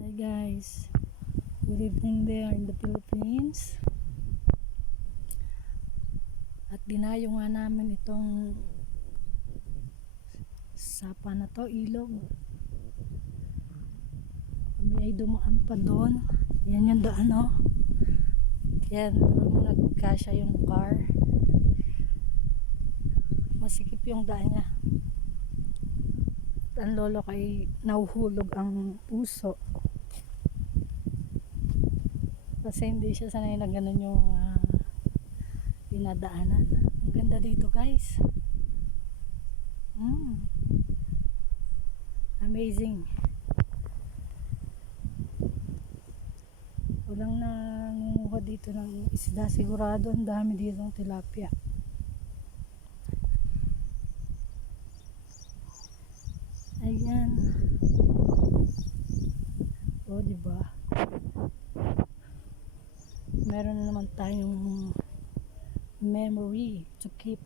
Hi guys, good evening there in the Philippines. At dinayo nga namin itong sapa na to, ilog. Kami ay dumaan pa doon. Yan yung daan, oh. Yan, nagkasya yung car. Masikip yung daan niya. At ang lolo kay nauhulog ang puso. Kasi hindi siya sanay na ganun yung dinadaanan. Ang ganda dito guys. Amazing. Walang nangunguha dito ng isda. Sigurado ang dami dito ng tilapia. Ayan. O, diba? Meron na naman tayong memory to keep.